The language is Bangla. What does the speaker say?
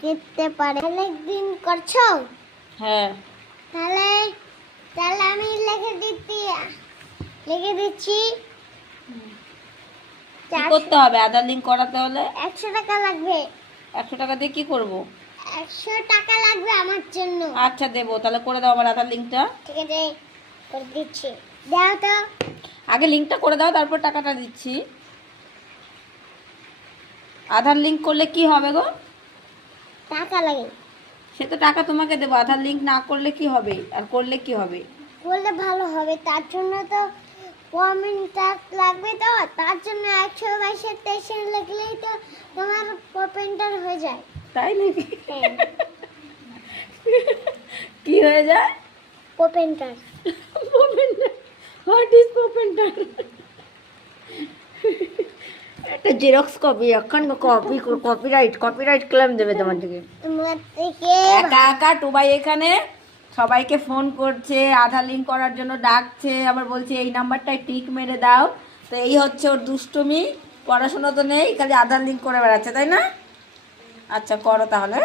জিততে পারে। অনেকদিন করছো? হ্যাঁ। তাহলে তাহলে আমি লিখে দিচ্ছি। কি করতে হবে আধার লিঙ্ক করাতে হলে? 100 টাকা লাগবে। 100 টাকা দিয়ে কি করব? 100 টাকা লাগবে আমার জন্য। আচ্ছা দেবো, তাহলে করে দাও আমার আধার লিঙ্কটা। ঠিক আছে, করে দিচ্ছি। দাও তো। আগে লিঙ্কটা করে দাও, তারপর টাকাটা দিচ্ছি। আধার লিঙ্ক করলে কি হবে গো? টাকা লাগে। সে তো টাকা তোমাকে দেবো, আধার লিঙ্ক না করলে কি হবে আর করলে কি হবে? করলে ভালো হবে, তার জন্য তো কমেন্টার লাগবে, তো তার জন্য 122 লিখলেই তো তোমার কমেন্টার হয়ে যায়। তাই নাকি? হ্যাঁ, কি হয়ে যায়? কমেন্টার। হোয়াট ইজ পোপেন্টার? একটা জেরক্স কপি, এখন কপিরাইট ক্লেম দেবে তোমার থেকে। তোমার থেকে একা একা টুবাই এখানে সবাইকে ফোন করছে, আধার লিঙ্ক করার জন্য ডাকছে, আবার বলছে এই নাম্বারটায় টিক মেরে দাও। তো এই হচ্ছে ওর দুষ্টুমি, পড়াশোনা তো নেই, খালি আধার লিঙ্ক করে বেড়াচ্ছে, তাই না? আচ্ছা করো তাহলে।